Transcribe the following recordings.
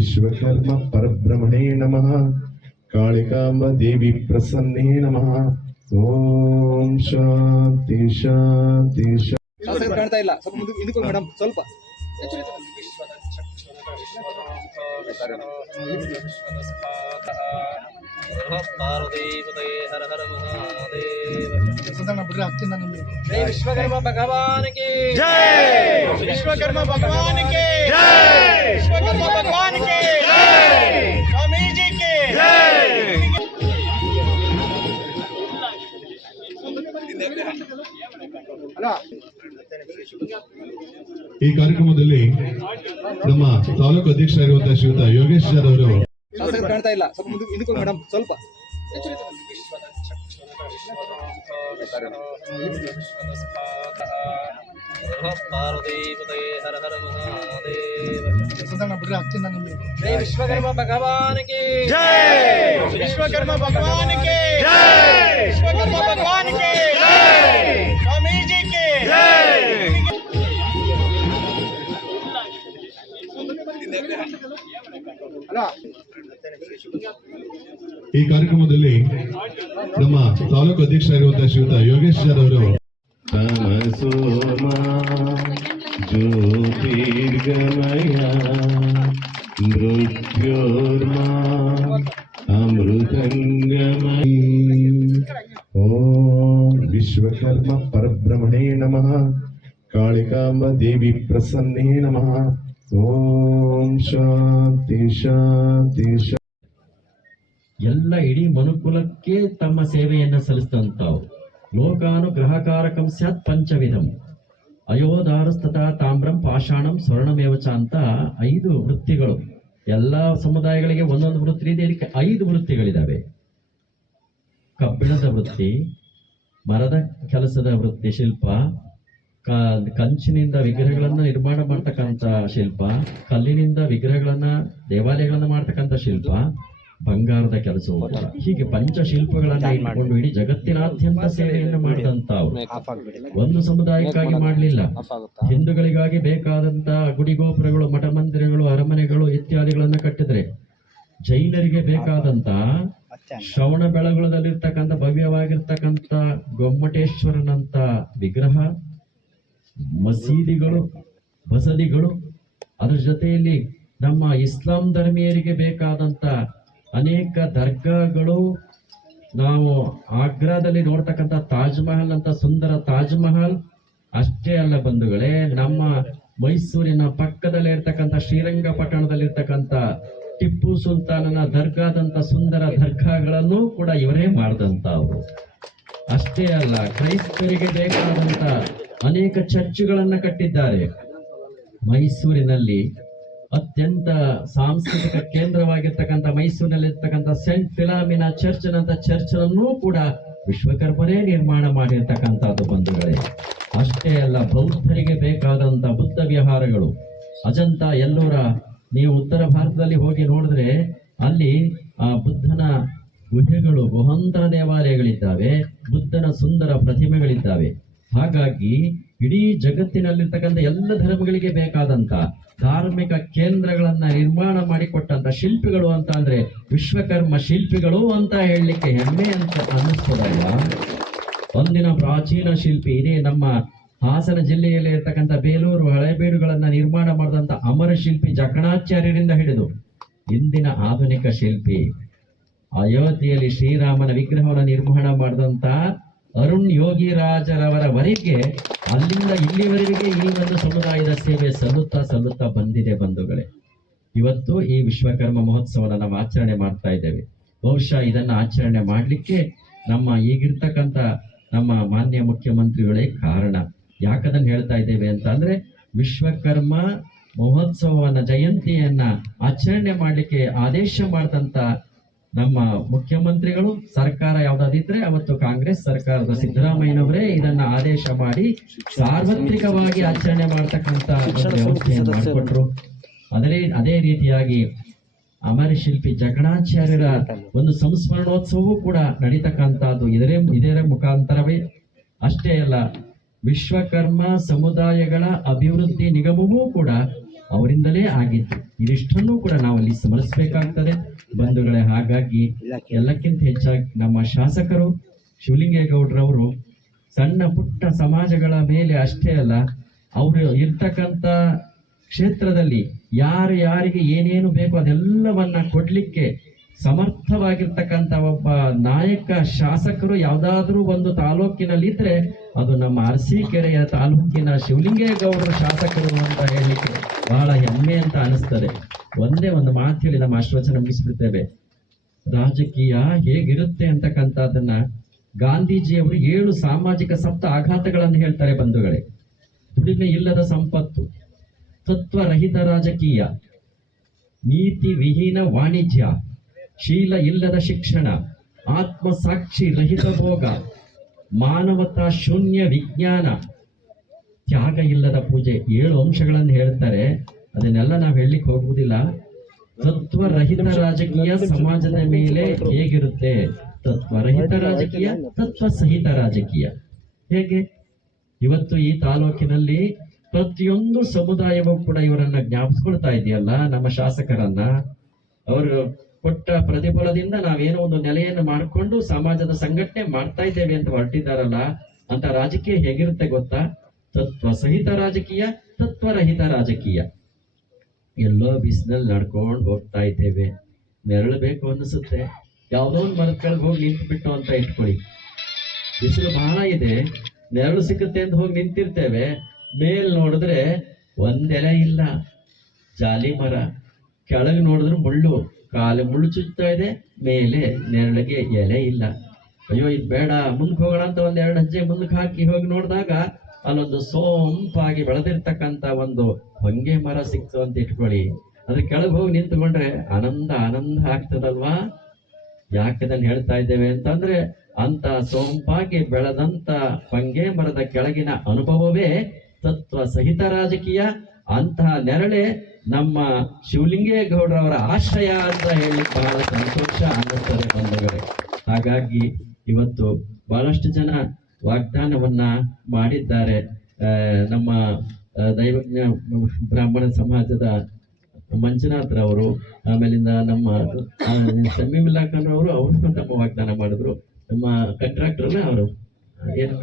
ವಿಶ್ವಕರ್ಮ ಪರಬ್ರಹ್ಮಣೇ ನಮಃ. ಕಾಳಿಕಾಂಬ ದೇವಿ ಪ್ರಸನ್ನೇ ನಮಃ. ಓಂ ಶಾಂತಿ ಶಾಂತಿ ಶಾಂತಿ. ಕಾಣ್ತಾ ಇಲ್ಲ. ಸ್ವಲ್ಪ ಇದಕ್ಕೆ ಮೇಡಮ್. ಸ್ವಲ್ಪ. ಹರ ಹರ ಮಹಾದೇವ ಜೈ ವಿಶ್ವಕರ್ಮ ಭಗವಾನ್ ಕಿ ವಿಶ್ವಕರ್ಮ ಭಗವಾನ್ ಕೆ ವಿಶ್ವಕರ್ಮ ಭಗವಾನ್ ಕೆ ಈ ಕಾರ್ಯಕ್ರಮದಲ್ಲಿ ನಮ್ಮ ತಾಲೂಕು ಅಧ್ಯಕ್ಷರಾಗಿರುವಂತಹ ಶ್ರೀಯುತ ಯೋಗೇಶ್ ಸರ್ ಅವರು ಕಾಣ್ತಾ ಇಲ್ಲ. ಸ್ವಲ್ಪ ವಿಶ್ವಕರ್ಮ ಭಗವಾನ್ ಕಿ ವಿಶ್ವಕರ್ಮ ಭಗವಾನ್ ಕೆ ವಿಶ್ವಕರ್ಮ ಭಗವಾನ್ ಕೆ ಸ್ವಾಮಿ ಜಿ ಕೆ ಈ ಕಾರ್ಯಕ್ರಮದಲ್ಲಿ ನಮ್ಮ ತಾಲೂಕು ಅಧ್ಯಕ್ಷರಾಗಿರುವಂತಹ ಶ್ರೀಯುತ ಯೋಗೇಶ್ ಸರ್ ಅವರು ಜ್ಯೋತಿರ್ಗಮಯ ಮೃತ್ಯೋರ್ಮ ಅಮೃತಂಗಮಯ. ಓಂ ವಿಶ್ವಕರ್ಮ ಪರಬ್ರಹ್ಮಣೇ ನಮಃ, ಕಾಳಿಕಾಂಬ ದೇವಿ ಪ್ರಸನ್ನೇ ನಮಃ. ಓಂ ಶಾಂತಿ ಶಾಂತಿ ಶಾಂತಿ. ಎಲ್ಲ ಇಡೀ ಮನುಕುಲಕ್ಕೆ ತಮ್ಮ ಸೇವೆಯನ್ನ ಸಲ್ಲಿಸಿದಂತಾವು. ಲೋಕಾನುಗ್ರಹಕಾರಕಂ ಸ್ಯಾತ್ ಪಂಚವಿಧಂ. ಅಯೋಧಾರಸ್ತತ ತಾಮ್ರಂ ಪಾಷಾಣಂ ಸ್ವರ್ಣಮೇವಚ ಅಂತ ಐದು ವೃತ್ತಿಗಳು. ಎಲ್ಲ ಸಮುದಾಯಗಳಿಗೆ ಒಂದೊಂದು ವೃತ್ತಿ ಇದೆ. ಇದಕ್ಕೆ ಐದು ವೃತ್ತಿಗಳಿದ್ದಾವೆ ಕಬ್ಬಿಣದ ವೃತ್ತಿ, ಮರದ ಕೆಲಸದ ವೃತ್ತಿ, ಶಿಲ್ಪ ಕಂಚಿನಿಂದ ವಿಗ್ರಹಗಳನ್ನ ನಿರ್ಮಾಣ ಮಾಡ್ತಕ್ಕಂಥ ಶಿಲ್ಪ ಕಲ್ಲಿನಿಂದ ವಿಗ್ರಹಗಳನ್ನ ದೇವಾಲಯಗಳನ್ನ ಮಾಡ್ತಕ್ಕಂಥ ಶಿಲ್ಪ ಬಂಗಾರದ ಕೆಲಸ ಹೀಗೆ ಹೀಗೆ ಪಂಚಶಿಲ್ಪಗಳನ್ನ ಇಟ್ಕೊಂಡು ಇಡೀ ಜಗತ್ತಿನಾದ್ಯಂತ ಸೇವೆಯನ್ನು ಮಾಡಿದಂತ ಒಂದು ಸಮುದಾಯಕ್ಕಾಗಿ ಮಾಡಲಿಲ್ಲ. ಹಿಂದೂಗಳಿಗಾಗಿ ಬೇಕಾದಂತ ಗುಡಿ ಗೋಪುರಗಳು ಮಠ ಮಂದಿರಗಳು ಅರಮನೆಗಳು ಇತ್ಯಾದಿಗಳನ್ನ ಕಟ್ಟಿದ್ರೆ ಜೈನರಿಗೆ ಬೇಕಾದಂತ ಶ್ರವಣ ಬೆಳಗುಳದಲ್ಲಿರ್ತಕ್ಕಂಥ ಭವ್ಯವಾಗಿರ್ತಕ್ಕಂಥ ಗೊಮ್ಮಟೇಶ್ವರನಂತ ವಿಗ್ರಹ ಮಸೀದಿಗಳು, ಬಸದಿಗಳು, ಅದರ ಜೊತೆಯಲ್ಲಿ ನಮ್ಮ ಇಸ್ಲಾಂ ಧರ್ಮೀಯರಿಗೆ ಬೇಕಾದಂತ ಅನೇಕ ದರ್ಗಾಗಳು ನಾವು ಆಗ್ರಾದಲ್ಲಿ ನೋಡ್ತಕ್ಕಂಥ ತಾಜ್ ಮಹಲ್ ಅಂತ ಸುಂದರ ತಾಜ್ ಮಹಲ್. ಅಷ್ಟೇ ಅಲ್ಲ ಬಂಧುಗಳೇ, ನಮ್ಮ ಮೈಸೂರಿನ ಪಕ್ಕದಲ್ಲೇ ಇರ್ತಕ್ಕಂಥ ಶ್ರೀರಂಗಪಟ್ಟಣದಲ್ಲಿರ್ತಕ್ಕಂಥ ಟಿಪ್ಪು ಸುಲ್ತಾನನ ದರ್ಗಾದಂತ ಸುಂದರ ದರ್ಗಾಗಳನ್ನು ಕೂಡ ಇವರೇ ಮಾಡಿದಂತವ್ರು ಅಷ್ಟೇ ಅಲ್ಲ, ಕ್ರೈಸ್ತರಿಗೆ ಬೇಕಾದಂತ ಅನೇಕ ಚರ್ಚ್ಗಳನ್ನ ಕಟ್ಟಿದ್ದಾರೆ. ಮೈಸೂರಿನಲ್ಲಿ ಅತ್ಯಂತ ಸಾಂಸ್ಕೃತಿಕ ಕೇಂದ್ರವಾಗಿರ್ತಕ್ಕಂಥ ಮೈಸೂರಿನಲ್ಲಿರ್ತಕ್ಕಂಥ ಸೆಂಟ್ ಫಿಲಾಮಿನ ಚರ್ಚ್ ನಂತ ಚರ್ಚ್ ಕೂಡ ವಿಶ್ವಕರ್ಮರೇ ನಿರ್ಮಾಣ ಮಾಡಿರ್ತಕ್ಕಂಥದ್ದು ಬಂಧುಗಳೇ. ಅಷ್ಟೇ ಅಲ್ಲ, ಬೌದ್ಧರಿಗೆ ಬೇಕಾದಂಥ ಬುದ್ಧ ವಿಹಾರಗಳು. ಅಜಂತ ಎಲ್ಲೂರ ನೀವು ಉತ್ತರ ಭಾರತದಲ್ಲಿ ಹೋಗಿ ನೋಡಿದ್ರೆ ಅಲ್ಲಿ ಆ ಬುದ್ಧನ ಗುಹೆಗಳು, ಗುಹಾಂತರ ದೇವಾಲಯಗಳಿದ್ದಾವೆ, ಬುದ್ಧನ ಸುಂದರ ಪ್ರತಿಮೆಗಳಿದ್ದಾವೆ. ಹಾಗಾಗಿ ಇಡೀ ಜಗತ್ತಿನಲ್ಲಿರ್ತಕ್ಕಂಥ ಎಲ್ಲ ಧರ್ಮಗಳಿಗೆ ಬೇಕಾದಂತ ಧಾರ್ಮಿಕ ಕೇಂದ್ರಗಳನ್ನ ನಿರ್ಮಾಣ ಮಾಡಿಕೊಟ್ಟಂತ ಶಿಲ್ಪಿಗಳು ಅಂತ ಅಂದ್ರೆ ವಿಶ್ವಕರ್ಮ ಶಿಲ್ಪಿಗಳು ಅಂತ ಹೇಳಲಿಕ್ಕೆ ಹೆಮ್ಮೆ ಅಂತ ಅನ್ನಿಸ್ತದಲ್ಲ ಒಂದಿನ ಪ್ರಾಚೀನ ಶಿಲ್ಪಿ ಇದೇ ನಮ್ಮ ಹಾಸನ ಜಿಲ್ಲೆಯಲ್ಲಿ ಇರ್ತಕ್ಕಂಥ ಬೇಲೂರು ಹಳೆಬೀಡುಗಳನ್ನ ನಿರ್ಮಾಣ ಮಾಡಿದಂತ ಅಮರ ಶಿಲ್ಪಿ ಜಕಣಾಚಾರ್ಯರಿಂದ ಹಿಡಿದು ಇಂದಿನ ಆಧುನಿಕ ಶಿಲ್ಪಿ ಅಯೋಧ್ಯೆಯಲ್ಲಿ ಶ್ರೀರಾಮನ ವಿಗ್ರಹವನ್ನು ನಿರ್ಮಾಣ ಮಾಡಿದಂತ ಅರುಣ್ ಯೋಗಿರಾಜರವರವರೆಗೆ ಅಲ್ಲಿಂದ ಇಲ್ಲಿವರೆಗೆ ಈ ಒಂದು ಸಮುದಾಯದ ಸೇವೆ ಸಲ್ಲುತ್ತಾ ಸಲ್ಲುತ್ತಾ ಬಂದಿದೆ ಬಂಧುಗಳೇ. ಇವತ್ತು ಈ ವಿಶ್ವಕರ್ಮ ಮಹೋತ್ಸವನ ನಾವು ಆಚರಣೆ ಮಾಡ್ತಾ ಇದ್ದೇವೆ. ಬಹುಶಃ ಇದನ್ನ ಆಚರಣೆ ಮಾಡಲಿಕ್ಕೆ ನಮ್ಮ ಈಗಿರ್ತಕ್ಕಂಥ ನಮ್ಮ ಮಾನ್ಯ ಮುಖ್ಯಮಂತ್ರಿಗಳೇ ಕಾರಣ. ಯಾಕದನ್ನು ಹೇಳ್ತಾ ಇದ್ದೇವೆ ಅಂತ ಅಂದ್ರೆ ವಿಶ್ವಕರ್ಮ ಮಹೋತ್ಸವನ ಜಯಂತಿಯನ್ನ ಆಚರಣೆ ಮಾಡಲಿಕ್ಕೆ ಆದೇಶ ಮಾಡಿದಂತ ನಮ್ಮ ಮುಖ್ಯಮಂತ್ರಿಗಳು ಸರ್ಕಾರ ಯಾವ್ದಾದಿದ್ರೆ ಅವತ್ತು ಕಾಂಗ್ರೆಸ್ ಸರ್ಕಾರದ ಸಿದ್ದರಾಮಯ್ಯನವರೇ ಇದನ್ನ ಆದೇಶ ಮಾಡಿ ಸಾರ್ವತ್ರಿಕವಾಗಿ ಆಚರಣೆ ಮಾಡತಕ್ಕಂತ ವ್ಯವಸ್ಥೆಯನ್ನು ಮಾಡಿಕೊಟ್ರು. ಅದೇ ಅದೇ ರೀತಿಯಾಗಿ ಅಮರ ಶಿಲ್ಪಿ ಜಗಣಾಚಾರ್ಯರ ಒಂದು ಸಂಸ್ಮರಣೋತ್ಸವವೂ ಕೂಡ ನಡೀತಕ್ಕಂಥದ್ದು. ಇದರೇ ಇದರ ಮುಖಾಂತರವೇ ಅಷ್ಟೇ ಅಲ್ಲ ವಿಶ್ವಕರ್ಮ ಸಮುದಾಯಗಳ ಅಭಿವೃದ್ಧಿ ನಿಗಮವೂ ಕೂಡ ಅವರಿಂದಲೇ ಆಗಿತ್ತು. ಇದಿಷ್ಟನ್ನು ಕೂಡ ನಾವು ಅಲ್ಲಿ ಸ್ಮರಿಸಬೇಕಾಗ್ತದೆ. ಬಂಧುಗಳೇ ಹಾಗಾಗಿ ಎಲ್ಲಕ್ಕಿಂತ ಹೆಚ್ಚಾಗಿ ನಮ್ಮ ಶಾಸಕರು ಶಿವಲಿಂಗೇಗೌಡರವರು ಸಣ್ಣ ಪುಟ್ಟ ಸಮಾಜಗಳ ಮೇಲೆ ಅಷ್ಟೇ ಅಲ್ಲ ಅವರು ಇರ್ತಕ್ಕಂಥ ಕ್ಷೇತ್ರದಲ್ಲಿ ಯಾರು ಯಾರಿಗೆ ಏನೇನು ಬೇಕೋ ಅದೆಲ್ಲವನ್ನ ಕೊಡ್ಲಿಕ್ಕೆ ಸಮರ್ಥವಾಗಿರ್ತಕ್ಕಂಥ ಒಬ್ಬ ನಾಯಕ ಶಾಸಕರು ಯಾವುದಾದ್ರೂ ಒಂದು ತಾಲೂಕಿನಲ್ಲಿ ಇದ್ರೆ ಅದು ನಮ್ಮ ಅರಸೀಕೆರೆಯ ತಾಲೂಕಿನ ಶಿವಲಿಂಗೇಗೌಡರ ಶಾಸಕರು ಅಂತ ಹೇಳಲಿಕ್ಕೆ ಬಹಳ ಹೆಮ್ಮೆ ಅಂತ ಅನಿಸ್ತದೆ. ಒಂದೇ ಒಂದು ಮಾತು ಹೇಳಿ ನಮ್ಮ ಆಶ್ವಾಸನೆ ಮುಗಿಸ್ಬಿಡ್ತೇವೆ. ರಾಜಕೀಯ ಹೇಗಿರುತ್ತೆ ಅಂತಕ್ಕಂಥದ್ದನ್ನ ಗಾಂಧೀಜಿಯವರು ಏಳು ಸಾಮಾಜಿಕ ಸಪ್ತ ಆಘಾತಗಳನ್ನು ಹೇಳ್ತಾರೆ ಬಂಧುಗಳೇ. ದುಡಿಮೆ ಇಲ್ಲದ ಸಂಪತ್ತು, ತತ್ವರಹಿತ ರಾಜಕೀಯ, ನೀತಿ ವಿಹೀನ ವಾಣಿಜ್ಯ, ಶೀಲ ಇಲ್ಲದ ಶಿಕ್ಷಣ, ಆತ್ಮಸಾಕ್ಷಿ ರಹಿತ ಭೋಗ ಮಾನವತಾ ಶೂನ್ಯ ವಿಜ್ಞಾನ. ತ್ಯಾಗ ಇಲ್ಲದ ಪೂಜೆ. ಏಳು ಅಂಶಗಳನ್ನು ಹೇಳ್ತಾರೆ ಅದನ್ನೆಲ್ಲ ನಾವು ಹೇಳಲಿಕ್ಕೆ ಹೋಗುವುದಿಲ್ಲ. ತತ್ವರಹಿತ ರಾಜಕೀಯ ಸಮಾಜದ ಮೇಲೆ ಹೇಗಿರುತ್ತೆ? ತತ್ವರಹಿತ ರಾಜಕೀಯ ತತ್ವ ಸಹಿತ ರಾಜಕೀಯ. ಹೇಗೆ? ಇವತ್ತು ಈ ತಾಲೂಕಿನಲ್ಲಿ ಪ್ರತಿಯೊಂದು ಸಮುದಾಯವೂ ಕೂಡ ಇವರನ್ನ ಜ್ಞಾಪಿಸ್ಕೊಳ್ತಾ ಇದೆಯಲ್ಲ ನಮ್ಮ ಶಾಸಕರನ್ನ? ಅವರು ಕೊಟ್ಟ ಪ್ರತಿಫಲದಿಂದ ನಾವೇನೋ ಒಂದು ನೆಲೆಯನ್ನು ಮಾಡಿಕೊಂಡು ಸಮಾಜದ ಸಂಘಟನೆ ಮಾಡ್ತಾ ಇದ್ದೇವೆ ಅಂತ ಹೊರಟಿದ್ದಾರಲ್ಲ, ಅಂತ ರಾಜಕೀಯ ಹೇಗಿರುತ್ತೆ ಗೊತ್ತಾ? ತತ್ವ ಸಹಿತ ರಾಜಕೀಯ, ತತ್ವರಹಿತ ರಾಜಕೀಯ. ಎಲ್ಲೋ ಬಿಸಿನಲ್ಲಿ ನಡ್ಕೊಂಡು ಹೋಗ್ತಾ ಇದ್ದೇವೆ. ನೆರಳಬೇಕು ಅನ್ನಿಸುತ್ತೆ. ಯಾವುದೋ ಒಂದು ಮರದ ಕೆಳಗೆ ಹೋಗಿ ನಿಂತು ಬಿಟ್ಟು ಅಂತ ಇಟ್ಕೊಳ್ಳಿ. ಬಿಸಿಲು ಬಹಳ ಇದೆ. ನೆರಳು ಸಿಕ್ಕುತ್ತೆ ಅಂತ ಹೋಗಿ ನಿಂತಿರ್ತೇವೆ. ಮೇಲ್ ನೋಡಿದ್ರೆ ಒಂದೆಲೆ ಇಲ್ಲ. ಜಾಲಿ ಮರ ಕೆಳಗೆ ನೋಡಿದ್ರೆ ಮುಳ್ಳು. ಕಾಲು ಮುಳುಚುತ್ತಾ ಇದೆ, ಮೇಲೆ ನೆರಳಿಗೆ ಎಲೆ ಇಲ್ಲ. ಅಯ್ಯೋ, ಇದು ಬೇಡ, ಮುಂದಕ್ಕೆ ಹೋಗೋಣ ಅಂತ ಒಂದ್ ಎರಡು ಹೆಜ್ಜೆ ಮುಂದಕ್ಕೆ ಹಾಕಿ ಹೋಗಿ ನೋಡಿದಾಗ ಅಲ್ಲೊಂದು ಸೋಂಪಾಗಿ ಬೆಳೆದಿರ್ತಕ್ಕಂತ ಒಂದು ಹೊಂಗೆ ಮರ ಸಿಕ್ತು ಅಂತ ಇಟ್ಕೊಳ್ಳಿ. ಅದ್ರ ಕೆಳಗೆ ಹೋಗಿ ನಿಂತ್ಕೊಂಡ್ರೆ ಆನಂದ ಆನಂದ ಆಗ್ತದಲ್ವಾ? ಯಾಕೆ ಅದನ್ನು ಹೇಳ್ತಾ ಇದ್ದೇವೆ ಅಂತಂದ್ರೆ ಅಂತ ಸೋಂಪಾಗಿ ಬೆಳೆದಂತ ಹೊಂಗೆ ಮರದ ಕೆಳಗಿನ ಅನುಭವವೇ ತತ್ವ ಸಹಿತ ರಾಜಕೀಯ. ಅಂತಹ ನೆರಳೆ ನಮ್ಮ ಶಿವಲಿಂಗೇಗೌಡರವರ ಆಶ್ರಯ ಅಂತ ಹೇಳಿ ಬಹಳ ಸಂತೋಷ ಅನ್ನಿಸ್ತದೆ ಬಂಧುಗಳೇ. ಹಾಗಾಗಿ ಇವತ್ತು ಬಹಳಷ್ಟು ಜನ ವಾಗ್ದಾನವನ್ನ ಮಾಡಿದ್ದಾರೆ. ನಮ್ಮ ದೈವಜ್ಞ ಬ್ರಾಹ್ಮಣ ಸಮಾಜದ ಮಂಜುನಾಥ್ರವರು ಆಮೇಲಿಂದ ನಮ್ಮ ಶಮೀಮ್ ಖಾನ್ ಅವರು ತಮ್ಮ ವಾಗ್ದಾನ ಮಾಡಿದ್ರು. ನಮ್ಮ ಕಂಟ್ರಾಕ್ಟರ್ನ ಅವರು. ಏನು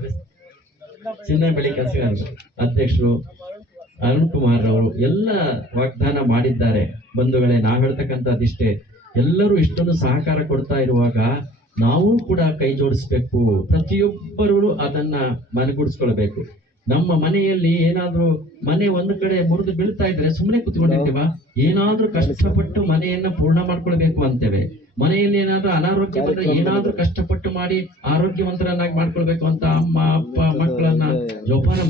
ಚಿನ್ನ ಬೆಳಿ ಕೆಲಸಗಾರರು ಅಧ್ಯಕ್ಷರು. ಅರುಣ್ ಕುಮಾರ್ ಅವರು ಎಲ್ಲ ವಾಗ್ದಾನ ಮಾಡಿದ್ದಾರೆ. ಬಂಧುಗಳೇ, ನಾವ್ ಹೇಳ್ತಕ್ಕಂಥದ್ದಿಷ್ಟೇ ಎಲ್ಲರೂ ಇಷ್ಟೊಂದು ಸಹಕಾರ ಕೊಡ್ತಾ ಇರುವಾಗ ನಾವು ಕೂಡ ಕೈ ಜೋಡಿಸ್ಬೇಕು. ಪ್ರತಿಯೊಬ್ಬರೂ ಅದನ್ನ ಮನೆಗೂಡಿಸ್ಕೊಳ್ಬೇಕು. ನಮ್ಮ ಮನೆಯಲ್ಲಿ ಏನಾದ್ರೂ ಮನೆ ಒಂದು ಕಡೆ ಮುರಿದು ಬೀಳ್ತಾ ಇದ್ರೆ ಸುಮ್ಮನೆ ಕುತ್ಕೊಂಡಿರ್ತೀವ? ಏನಾದ್ರೂ ಕಷ್ಟಪಟ್ಟು ಮನೆಯನ್ನ ಪೂರ್ಣ ಮಾಡ್ಕೊಳ್ಬೇಕು ಅಂತೇವೆ. ಮನೆಯಲ್ಲಿ ಏನಾದ್ರೂ ಅನಾರೋಗ್ಯ ಬಂದ್ರೆ ಏನಾದ್ರೂ ಕಷ್ಟಪಟ್ಟು ಮಾಡಿ ಆರೋಗ್ಯವಂತರನ್ನಾಗಿ ಮಾಡ್ಕೊಳ್ಬೇಕು ಅಂತ ಅಮ್ಮ, ಅಪ್ಪ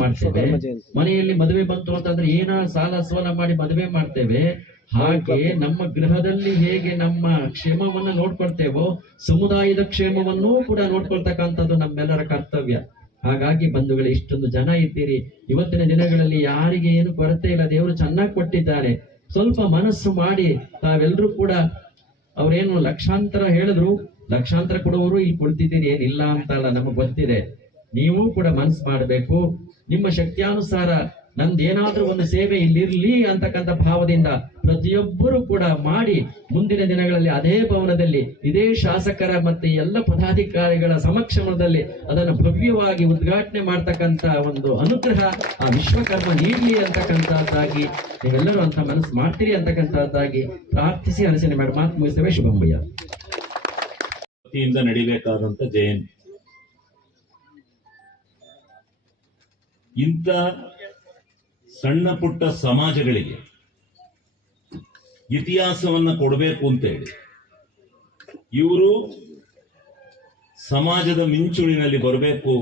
ಮಾಡ್ತೇವೆ. ಮನೆಯಲ್ಲಿ ಮದುವೆ ಬಂತು ಅಂತಂದ್ರೆ ಏನ ಸಾಲ ಸೋಲ ಮಾಡಿ ಮದುವೆ ಮಾಡ್ತೇವೆ? ಹಾಗೆ ನಮ್ಮ ಗೃಹದಲ್ಲಿ ಹೇಗೆ ನಮ್ಮ ಕ್ಷೇಮವನ್ನ ನೋಡ್ಕೊಳ್ತೇವೋ ಸಮುದಾಯದ ಕ್ಷೇಮವನ್ನೂ ಕೂಡ ನೋಡ್ಕೊಳ್ತಕ್ಕಂಥದ್ದು ನಮ್ಮೆಲ್ಲರ ಕರ್ತವ್ಯ. ಹಾಗಾಗಿ ಬಂಧುಗಳೇ ಇಷ್ಟೊಂದು ಜನ ಇದ್ದೀರಿ. ಇವತ್ತಿನ ದಿನಗಳಲ್ಲಿ ಯಾರಿಗೆ ಏನು ಕೊರತೆ ಇಲ್ಲ ದೇವರು ಚೆನ್ನಾಗಿ ಕೊಟ್ಟಿದ್ದಾರೆ. ಸ್ವಲ್ಪ ಮನಸ್ಸು ಮಾಡಿ ತಾವೆಲ್ಲರೂ ಕೂಡ ಅವ್ರೇನು ಲಕ್ಷಾಂತರ ಹೇಳಿದ್ರು ಲಕ್ಷಾಂತರ ಕೊಡುವವರು ಇಲ್ಲಿ ಕೊಡ್ತಿದ್ದೀರಿ ಏನಿಲ್ಲ ಅಂತಲ್ಲ ನಮಗೆ ಗೊತ್ತಿದೆ. ನೀವು ಕೂಡ ಮನಸ್ಸು ಮಾಡಬೇಕು. ನಿಮ್ಮ ಶಕ್ತಿಯಾನುಸಾರ ನಂದೇನಾದ್ರೂ ಒಂದು ಸೇವೆ ಇಲ್ಲಿರ್ಲಿ ಅಂತಕ್ಕಂಥ ಭಾವದಿಂದ ಪ್ರತಿಯೊಬ್ಬರು ಕೂಡ ಮಾಡಿ ಮುಂದಿನ ದಿನಗಳಲ್ಲಿ ಅದೇ ಭವನದಲ್ಲಿ, ಇದೇ ಶಾಸಕರ ಮತ್ತೆ ಎಲ್ಲ ಪದಾಧಿಕಾರಿಗಳ ಸಮಕ್ಷಮದಲ್ಲಿ ಅದನ್ನು ಭವ್ಯವಾಗಿ ಉದ್ಘಾಟನೆ ಮಾಡ್ತಕ್ಕಂಥ ಒಂದು ಅನುಗ್ರಹ ಆ ವಿಶ್ವಕರ್ಮ ನೀಡಲಿ ಅಂತಕ್ಕಂಥದ್ದಾಗಿ ನೀವೆಲ್ಲರೂ ಅಂತ ಮನಸ್ಸು ಮಾಡ್ತೀರಿ ಅಂತಕ್ಕಂಥದ್ದಾಗಿ ಪ್ರಾರ್ಥಿಸಿ ಅನಿಸಿನ ಮೇಡಮ್ ಮಾತು ಮುಗಿಸ್ತೇವೆ. ಶುಭಮಯ್ಯ ವತಿಯಿಂದ ನಡಿಬೇಕಾದಂತ ಜಯಂತಿ. ಇಂಥ ಸಣ್ಣ ಪುಟ್ಟ ಸಮಾಜಗಳಿಗೆ ಇತಿಹಾಸವನ್ನ ಕೊಡಬೇಕು ಅಂತ ಹೇಳಿ ಇವರು ಸಮಾಜದ ಮಿಂಚುಳಿನಲ್ಲಿ ಬರಬೇಕು.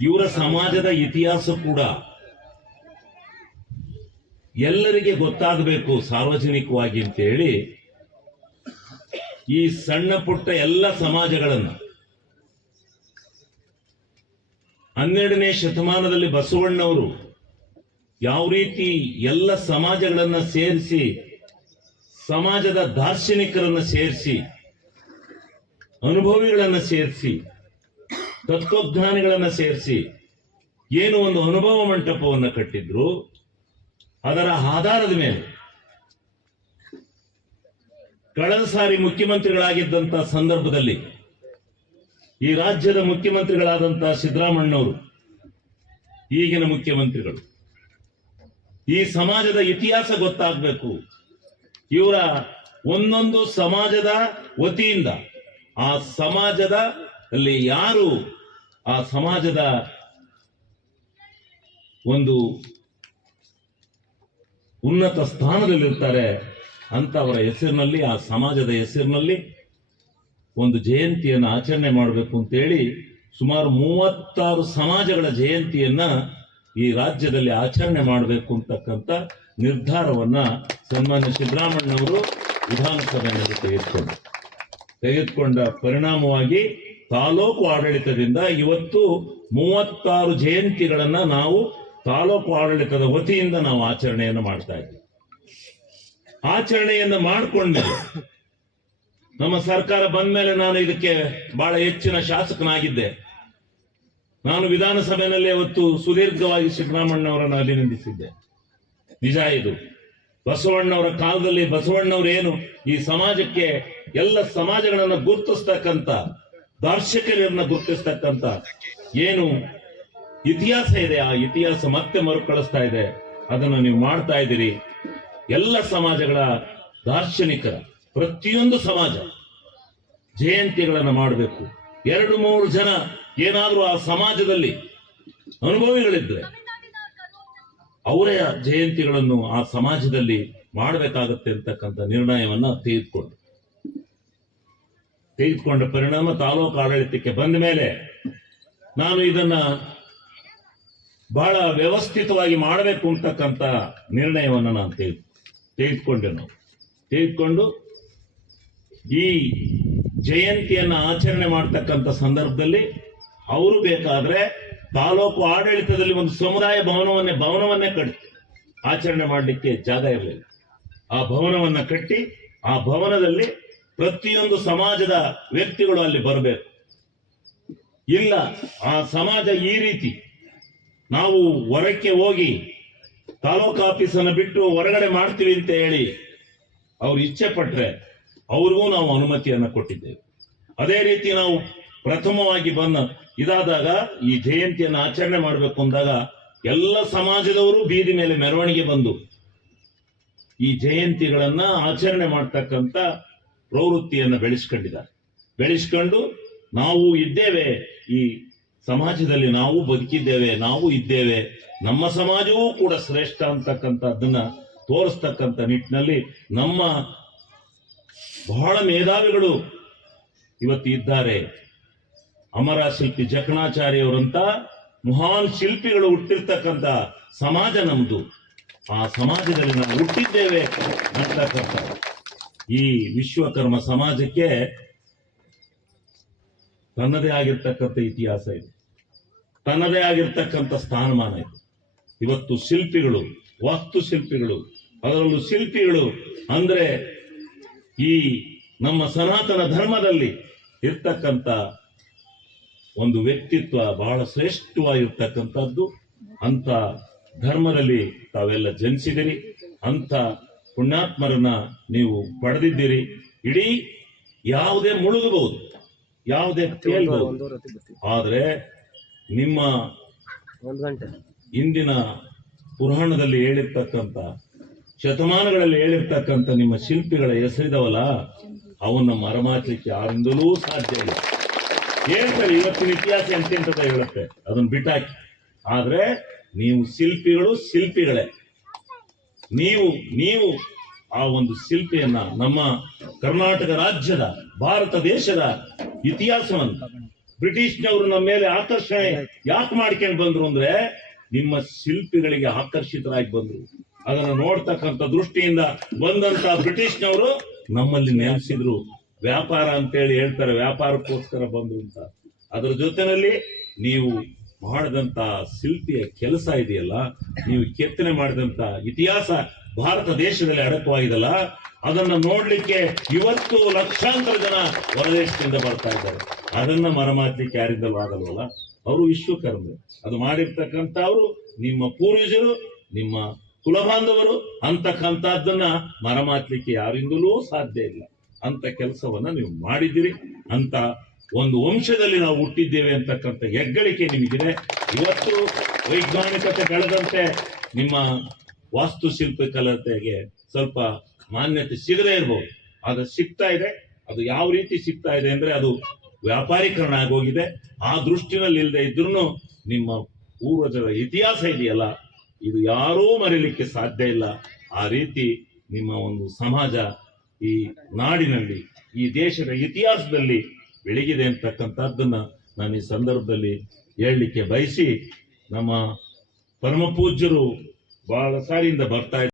ಇವರ ಸಮಾಜದ ಇತಿಹಾಸ ಕೂಡ ಎಲ್ಲರಿಗೆ ಗೊತ್ತಾಗಬೇಕು ಸಾರ್ವಜನಿಕವಾಗಿ ಅಂತೇಳಿ ಈ ಸಣ್ಣ ಪುಟ್ಟ ಎಲ್ಲ ಸಮಾಜಗಳನ್ನ ಹನ್ನೆರಡನೇ ಶತಮಾನದಲ್ಲಿ ಬಸವಣ್ಣವರು ಯಾವ ರೀತಿ ಎಲ್ಲ ಸಮಾಜಗಳನ್ನ ಸೇರಿಸಿ, ಸಮಾಜದ ದಾರ್ಶನಿಕರನ್ನ ಸೇರಿಸಿ, ಅನುಭವಿಗಳನ್ನ ಸೇರಿಸಿ, ತತ್ವಜ್ಞಾನಿಗಳನ್ನ ಸೇರಿಸಿ ಏನು ಒಂದು ಅನುಭವ ಮಂಟಪವನ್ನ ಕಟ್ಟಿದ್ರು, ಅದರ ಆಧಾರದ ಮೇಲೆ ಕಳೆದ ಸಾರಿ ಮುಖ್ಯಮಂತ್ರಿಗಳಾಗಿದ್ದಂತ ಸಂದರ್ಭದಲ್ಲಿ ಈ ರಾಜ್ಯದ ಮುಖ್ಯಮಂತ್ರಿಗಳಾದಂತಹ ಸಿದ್ದರಾಮಣ್ಣವರು ಈಗಿನ ಮುಖ್ಯಮಂತ್ರಿಗಳು, ಈ ಸಮಾಜದ ಇತಿಹಾಸ ಗೊತ್ತಾಗಬೇಕು. ಇವರ ಒಂದೊಂದು ಸಮಾಜದ ವತಿಯಿಂದ ಆ ಸಮಾಜದ ಅಲ್ಲಿ ಯಾರು ಆ ಸಮಾಜದ ಒಂದು ಉನ್ನತ ಸ್ಥಾನದಲ್ಲಿರ್ತಾರೆ ಅಂತವರ ಹೆಸರಿನಲ್ಲಿ, ಆ ಸಮಾಜದ ಹೆಸರಿನಲ್ಲಿ ಒಂದು ಜಯಂತಿಯನ್ನು ಆಚರಣೆ ಮಾಡಬೇಕು ಅಂತೇಳಿ ಸುಮಾರು ಮೂವತ್ತಾರು ಸಮಾಜಗಳ ಜಯಂತಿಯನ್ನ ಈ ರಾಜ್ಯದಲ್ಲಿ ಆಚರಣೆ ಮಾಡಬೇಕು ಅಂತಕ್ಕಂಥ ನಿರ್ಧಾರವನ್ನ ಸನ್ಮಾನ್ಯ ಸಿದ್ದರಾಮಣ್ಣವರು ವಿಧಾನಸಭೆಯಲ್ಲಿ ತೆಗೆದುಕೊಂಡರು. ತೆಗೆದುಕೊಂಡ ಪರಿಣಾಮವಾಗಿ ತಾಲೂಕು ಆಡಳಿತದಿಂದ ಇವತ್ತು ಮೂವತ್ತಾರು ಜಯಂತಿಗಳನ್ನ ನಾವು ತಾಲೂಕು ಆಡಳಿತದ ವತಿಯಿಂದ ನಾವು ಆಚರಣೆಯನ್ನು ಮಾಡ್ತಾ ಇದ್ದೀವಿ. ಆಚರಣೆಯನ್ನು ಮಾಡಿಕೊಂಡ್ಮೇಲೆ ನಮ್ಮ ಸರ್ಕಾರ ಬಂದ ಮೇಲೆ ನಾನು ಇದಕ್ಕೆ ಬಹಳ ಹೆಚ್ಚಿನ ಶಾಸಕನಾಗಿದ್ದೆ. ನಾನು ವಿಧಾನಸಭೆಯಲ್ಲಿ ಅವತ್ತು ಸುದೀರ್ಘವಾಗಿ ಸಿದ್ದರಾಮಣ್ಣವರನ್ನು ಅಭಿನಂದಿಸಿದ್ದೆ ನಿಜ ಇದು. ಬಸವಣ್ಣವರ ಕಾಲದಲ್ಲಿ ಬಸವಣ್ಣವರು ಏನು ಈ ಸಮಾಜಕ್ಕೆ ಎಲ್ಲ ಸಮಾಜಗಳನ್ನ ಗುರುತಿಸ್ತಕ್ಕಂಥ, ದಾರ್ಶನಿಕರನ್ನ ಗುರುತಿಸ್ತಕ್ಕಂಥ ಏನು ಇತಿಹಾಸ ಇದೆ, ಆ ಇತಿಹಾಸ ಮತ್ತೆ ಮರುಕಳಿಸ್ತಾ ಇದೆ. ಅದನ್ನು ನೀವು ಮಾಡ್ತಾ ಇದ್ದೀರಿ. ಎಲ್ಲ ಸಮಾಜಗಳ ದಾರ್ಶನಿಕರ. ಪ್ರತಿಯೊಂದು ಸಮಾಜ ಜಯಂತಿಗಳನ್ನು ಮಾಡಬೇಕು. ಎರಡು ಮೂರು ಜನ ಏನಾದರೂ ಆ ಸಮಾಜದಲ್ಲಿ ಅನುಭವಿಗಳಿದ್ರೆ ಅವರೇ ಜಯಂತಿಗಳನ್ನು ಆ ಸಮಾಜದಲ್ಲಿ ಮಾಡಬೇಕಾಗತ್ತೆ ಅಂತಕ್ಕಂಥ ನಿರ್ಣಯವನ್ನ ತೆಗೆದುಕೊಂಡು. ತೆಗೆದುಕೊಂಡ ಪರಿಣಾಮ ತಾಲೂಕು ಆಡಳಿತಕ್ಕೆ ಬಂದ ಮೇಲೆ ನಾನು ಇದನ್ನ ಬಹಳ ವ್ಯವಸ್ಥಿತವಾಗಿ ಮಾಡಬೇಕು ಅಂತಕ್ಕಂಥ ನಿರ್ಣಯವನ್ನು ನಾನು ತೆಗೆದು ತೆಗೆದುಕೊಂಡೆ ನಾವು ತೆಗೆದುಕೊಂಡು ಈ ಜಯಂತಿಯನ್ನ ಆಚರಣೆ ಮಾಡ್ತಕ್ಕಂಥ ಸಂದರ್ಭದಲ್ಲಿ ಅವರು ಬೇಕಾದ್ರೆ ತಾಲೂಕು ಆಡಳಿತದಲ್ಲಿ ಒಂದು ಸಮುದಾಯ ಭವನವನ್ನೇ ಭವನವನ್ನೇ ಕಟ್ಟಿ ಆಚರಣೆ ಮಾಡಲಿಕ್ಕೆ ಜಾಗ ಇರಲಿಲ್ಲ. ಆ ಭವನವನ್ನ ಕಟ್ಟಿ ಆ ಭವನದಲ್ಲಿ ಪ್ರತಿಯೊಂದು ಸಮಾಜದ ವ್ಯಕ್ತಿಗಳು ಅಲ್ಲಿ ಬರಬೇಕು. ಇಲ್ಲ, ಆ ಸಮಾಜ ಈ ರೀತಿ ನಾವು ಹೊರಕ್ಕೆ ಹೋಗಿ ತಾಲೂಕು ಆಫೀಸನ್ನು ಬಿಟ್ಟು ಹೊರಗಡೆ ಮಾಡ್ತೀವಿ ಅಂತ ಹೇಳಿ ಅವ್ರು ಇಚ್ಛೆ ಪಟ್ರೆ ಅವ್ರಿಗೂ ನಾವು ಅನುಮತಿಯನ್ನ ಕೊಟ್ಟಿದ್ದೇವೆ. ಅದೇ ರೀತಿ ನಾವು ಪ್ರಥಮವಾಗಿ ಬಂದ ಇದಾದಾಗ ಈ ಜಯಂತಿಯನ್ನು ಆಚರಣೆ ಮಾಡಬೇಕು ಅಂದಾಗ ಎಲ್ಲ ಸಮಾಜದವರು ಬೀದಿ ಮೇಲೆ ಮೆರವಣಿಗೆ ಬಂದು ಈ ಜಯಂತಿಗಳನ್ನ ಆಚರಣೆ ಮಾಡ್ತಕ್ಕಂಥ ಪ್ರವೃತ್ತಿಯನ್ನು ಬೆಳೆಸ್ಕೊಂಡಿದ್ದಾರೆ. ಬೆಳೆಸ್ಕೊಂಡು ನಾವು ಇದ್ದೇವೆ, ಈ ಸಮಾಜದಲ್ಲಿ ನಾವು ಬದುಕಿದ್ದೇವೆ, ನಾವು ಇದ್ದೇವೆ, ನಮ್ಮ ಸಮಾಜವೂ ಕೂಡ ಶ್ರೇಷ್ಠ ಅಂತಕ್ಕಂಥದ್ದನ್ನ ತೋರಿಸ್ತಕ್ಕಂಥ ನಿಟ್ಟಿನಲ್ಲಿ ನಮ್ಮ ಬಹಳ ಮೇಧಾವಿಗಳು ಇವತ್ತು ಇದ್ದಾರೆ. ಅಮರ ಶಿಲ್ಪಿ ಜಕಣಾಚಾರ್ಯವರಂತ ಮಹಾನ್ ಶಿಲ್ಪಿಗಳು ಹುಟ್ಟಿರ್ತಕ್ಕಂಥ ಸಮಾಜ ನಮ್ದು. ಆ ಸಮಾಜದಲ್ಲಿ ನಾವು ಹುಟ್ಟಿದ್ದೇವೆ ಅಂತಕ್ಕಂಥ ಈ ವಿಶ್ವಕರ್ಮ ಸಮಾಜಕ್ಕೆ ತನ್ನದೇ ಆಗಿರ್ತಕ್ಕಂಥ ಇತಿಹಾಸ ಇದೆ. ತನ್ನದೇ ಆಗಿರ್ತಕ್ಕಂಥ ಸ್ಥಾನಮಾನ ಇದೆ. ಇವತ್ತು ಶಿಲ್ಪಿಗಳು ವಾಸ್ತು ಶಿಲ್ಪಿಗಳು ಅದರಲ್ಲೂ ಶಿಲ್ಪಿಗಳು ಅಂದ್ರೆ ಈ ನಮ್ಮ ಸನಾತನ ಧರ್ಮದಲ್ಲಿ ಇರ್ತಕ್ಕಂಥ ಒಂದು ವ್ಯಕ್ತಿತ್ವ ಬಹಳ ಶ್ರೇಷ್ಠವಾಗಿರ್ತಕ್ಕಂಥದ್ದು. ಅಂತ ಧರ್ಮದಲ್ಲಿ ತಾವೆಲ್ಲ ಜನಿಸಿದಿರಿ. ಅಂತ ಪುಣ್ಯಾತ್ಮರನ್ನ ನೀವು ಪಡೆದಿದ್ದೀರಿ. ಇಡೀ ಯಾವುದೇ ಮುಳುಗಬಹುದು ಯಾವುದೇ ತೇಲ್ಬಹುದು ಆದ್ರೆ ನಿಮ್ಮ ಇಂದಿನ ಪುರಾಣದಲ್ಲಿ ಹೇಳಿರ್ತಕ್ಕಂಥ ಶತಮಾನಗಳಲ್ಲಿ ಹೇಳಿರ್ತಕ್ಕಂಥ ನಿಮ್ಮ ಶಿಲ್ಪಿಗಳ ಹೆಸರಿದವಲ್ಲ, ಅವನ್ನ ಮರಮಾಚಲಿಕ್ಕೆ ಯಾರಿಂದಲೂ ಸಾಧ್ಯ ಇಲ್ಲ. ಹೇಳ್ತಾರೆ, ಇವತ್ತಿನ ಇತಿಹಾಸ ಎಂತೆಂಥದ ಹೇಳುತ್ತೆ. ಅದನ್ನ ಬಿಟ್ಟಾಕಿ. ಆದ್ರೆ ನೀವು ಶಿಲ್ಪಿಗಳು ಶಿಲ್ಪಿಗಳೇ. ನೀವು ನೀವು ಆ ಒಂದು ಶಿಲ್ಪಿಯನ್ನ ನಮ್ಮ ಕರ್ನಾಟಕ ರಾಜ್ಯದ, ಭಾರತ ದೇಶದ ಇತಿಹಾಸವನ್ನು ಬ್ರಿಟಿಷ್ನವರು ನಮ್ಮ ಮೇಲೆ ಆಕರ್ಷಣೆ ಯಾಕೆ ಮಾಡ್ಕೊಂಡು ಬಂದ್ರು ಅಂದ್ರೆ, ನಿಮ್ಮ ಶಿಲ್ಪಿಗಳಿಗೆ ಆಕರ್ಷಿತರಾಗಿ ಬಂದ್ರು. ಅದನ್ನು ನೋಡ್ತಕ್ಕಂಥ ದೃಷ್ಟಿಯಿಂದ ಬಂದಂತ ಬ್ರಿಟಿಷ್ನವರು ನಮ್ಮಲ್ಲಿ ನೆಲೆಸಿದ್ರು. ವ್ಯಾಪಾರ ಅಂತೇಳಿ ಹೇಳ್ತಾರೆ, ವ್ಯಾಪಾರಕ್ಕೋಸ್ಕರ ಬಂದ್ರು ಅಂತ. ಅದರ ಜೊತೆನಲ್ಲಿ ನೀವು ಮಾಡಿದಂತ ಶಿಲ್ಪಿಯ ಕೆಲಸ ಇದೆಯಲ್ಲ, ನೀವು ಕೆತ್ತನೆ ಮಾಡಿದಂತ ಇತಿಹಾಸ ಭಾರತ ದೇಶದಲ್ಲಿ ಅಡಕವಾಗಿದಲ್ಲ ಅದನ್ನ ನೋಡ್ಲಿಕ್ಕೆ ಇವತ್ತು ಲಕ್ಷಾಂತರ ಜನ ಹೊರದೇಶದಿಂದ ಬರ್ತಾ ಇದ್ದಾರೆ. ಅದನ್ನ ಮರಮಾತ್ಲಿಕ್ಕೆ ಯಾರಿಂದಲೂ ಆಗಲ್ವಲ್ಲ? ಅವರು ವಿಶ್ವಕರ್ಮರು. ಅದು ಮಾಡಿರ್ತಕ್ಕಂಥ ಅವರು ನಿಮ್ಮ ಪೂರ್ವಜರು, ನಿಮ್ಮ ಕುಲಬಾಂಧವರು ಅಂತಕ್ಕಂಥದ್ದನ್ನ ಮರಮಾತ್ಲಿಕ್ಕೆ ಯಾರಿಂದಲೂ ಸಾಧ್ಯ ಇಲ್ಲ. ಅಂತ ಕೆಲಸವನ್ನ ನೀವು ಮಾಡಿದ್ದೀರಿ. ಅಂತ ಒಂದು ವಂಶದಲ್ಲಿ ನಾವು ಹುಟ್ಟಿದ್ದೇವೆ ಅಂತಕ್ಕಂಥ ಹೆಗ್ಗಳಿಕೆ ನಿಮಗಿದೆ. ಇವತ್ತು ವೈಜ್ಞಾನಿಕತೆ ಬೆಳೆದಂತೆ ನಿಮ್ಮ ವಾಸ್ತುಶಿಲ್ಪ ಕಲತೆಗೆ ಸ್ವಲ್ಪ ಮಾನ್ಯತೆ ಸಿಗದೇ ಇರಬಹುದು ಅದು ಸಿಗ್ತಾ ಇದೆ. ಅದು ಯಾವ ರೀತಿ ಸಿಗ್ತಾ ಇದೆ ಅಂದ್ರೆ ಅದು ವ್ಯಾಪಾರೀಕರಣ ಆಗೋಗಿದೆ. ಆ ದೃಷ್ಟಿನಲ್ಲಿ ಇಲ್ಲದೆ ಇದ್ರೂ ನಿಮ್ಮ ಪೂರ್ವಜರ ಇತಿಹಾಸ ಇದೆಯಲ್ಲ? ಇದು ಯಾರೂ ಮರೀಲಿಕ್ಕೆ ಸಾಧ್ಯ ಇಲ್ಲ. ಆ ರೀತಿ ನಿಮ್ಮ ಒಂದು ಸಮಾಜ ಈ ನಾಡಿನಲ್ಲಿ, ಈ ದೇಶದ ಇತಿಹಾಸದಲ್ಲಿ ಬೆಳಗಿದೆ ಅಂತಕ್ಕಂಥದ್ದನ್ನ ನಾನು ಈ ಸಂದರ್ಭದಲ್ಲಿ ಹೇಳಲಿಕ್ಕೆ ಬಯಸಿ ನಮ್ಮ ಪರಮ ಪೂಜ್ಯರು ಬಹಳ ಸಾರಿಯಿಂದ ಬರ್ತಾ